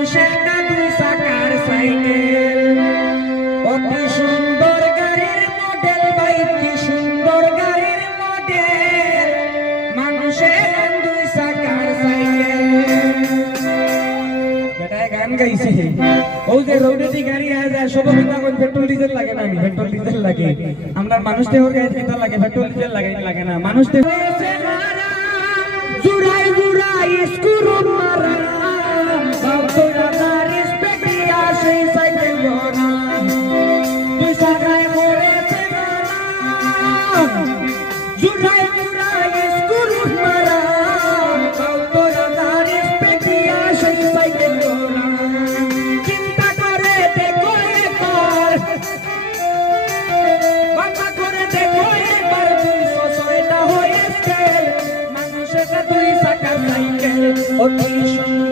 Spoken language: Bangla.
মানুষের না দুই চাকার সাইকেল অতি সুন্দর গাড়ির মডেল ভাই কি সুন্দর গাড়ির মডেল মানুষের দুই চাকার সাইকেল বেটায় গান গাইছে ও যে রোডে গাড়ি আয় যায় সব বিনাগন পেট্রোল ডিজেল লাগে না পেট্রোল ডিজেল লাগে আমরা মানুষ দেহ গায়ে যেটা লাগে পেট্রোল ডিজেল লাগে না মানুষ দেহ জুড়াই জুড়াই স্ক্রু মারা তোরা না রেসপেক্ট দিয়া সেই সাইকেল গোনা তুই সাগায় মরেছে মারা জুড়াই জুড়াই স্ক্রু মারা তোরা না রেসপেক্ট দিয়া সেই সাইকেল গোনা চিন্তা করে দেখো একবার বাবা করে দেখো একবার 206টা হয়ে স্কেল মানুষের দুই চাকার সাইকেল অতি সুন্দর